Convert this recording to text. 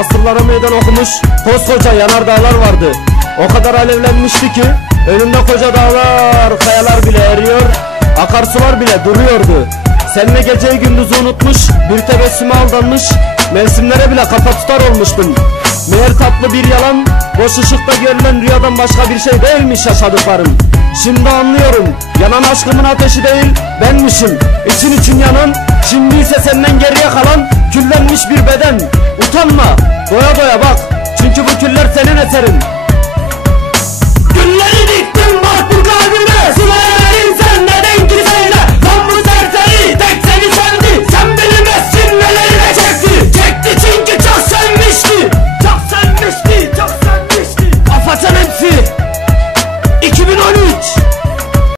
Asırlara meydan okumuş koskoca yanardağlar vardı. O kadar alevlenmişti ki Önümde koca dağlar, kayalar bile eriyor Akarsular bile duruyordu. Seninle geceyi gündüzü unutmuş Bir tebessüme aldanmış Mevsimlere bile kafa tutar olmuştum Meğer tatlı bir yalan Boş ışıkta görülen rüyadan başka bir şey değilmiş yaşadıklarım Şimdi anlıyorum Yanan aşkımın ateşi değil benmişim. İçin için yanan Şimdi ise senden geriye kalan Küllenmiş bir beden. Utanma. Doya doya bak. Çünkü bu küller senin eserin